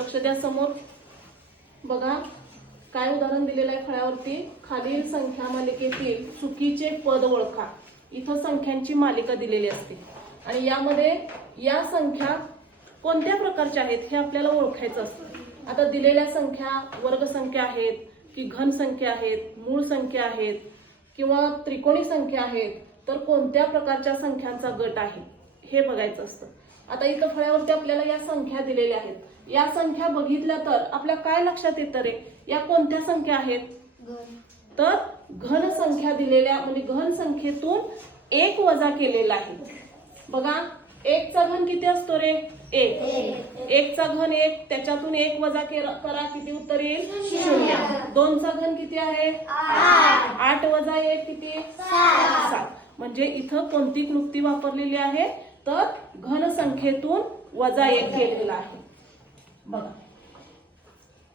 लक्ष द्या समोर बघा काय उदाहरण दिलेलं आहे फळ्यावरती। खालील संख्या मालिकेतील चुकीचे पद ओळखा। इथं संख्यांची मालिका दिलेली असते आणि यामध्ये या संख्या कोणत्या प्रकारच्या आहेत हे आपल्याला ओळखायचं असतं। आता दिलेल्या संख्या वर्ग संख्या आहेत की घन संख्या आहेत, मूळ संख्या आहेत किंवा त्रिकोणी संख्या आहेत, तर कोणत्या प्रकारच्या संख्यांचा गट आहे हे बघायचं असतं। आता इथं फळ्यावरती आपल्याला या संख्या दिलेल्या आहेत। या संख्या बघितल्या तर आपल्या काय लक्षात येतं रे, या कोणत्या संख्या आहेत? तर घन संख्या दिलेल्या म्हणजे घन संख्येतून 1 वजा केलेला आहे। बघा 1 चा घन किती असतो रे? 1। 1 चा घन 1, त्याच्यातून 1 वजा करा, किती उत्तर येईल? 0। 2 चा घन किती आहे? 8। 8 वजा 1 किती? 7। म्हणजे इथं कोणती क्लुप्ती वापरलेली आहे? तर घन संख्येतून वजा 1 केलेला आहे। बघा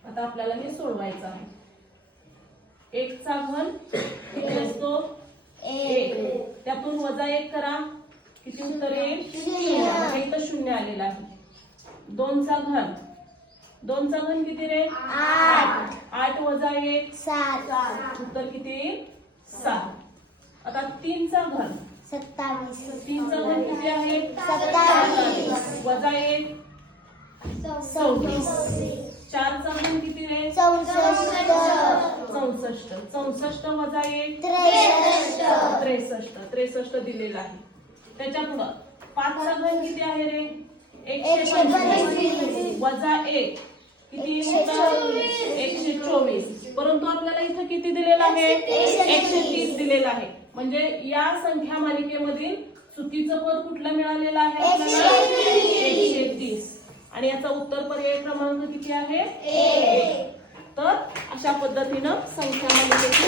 आता आपल्याला हे सोडवायचं आहे। 1 चा घन किती असतो? 1। त्यातून वजा 1 करा, किती उत्तर येईल? 0। इथं 0 आलेला आहे। 2 चा घन, 2 चा घन किती रे? 8। 8 वजा 1 7। उत्तर किती येईल? 7। आता 3 चा घन 27। 3 चा घन किती आहे? 27 वजा 1 26। 4 चा घन किती रे? 64 64 वजा 1 63 दिलेला आहे। त्याच्या पुढं 5 चा घन किती आहे रे? 125 वजा 1 किती? 124। परंतु आपल्याला इथं किती दिलेलं आहे? 130 दिलेलं आहे। म्हणजे या संख्या मालिकेमधील चुकीचं पद कुठलं मिळालेलं आहे आपल्याला? 130। आणि याचा उत्तर पर्याय क्रमांक किती आहे? 1। तर अशा पद्धतीनं संख्या मालिकेची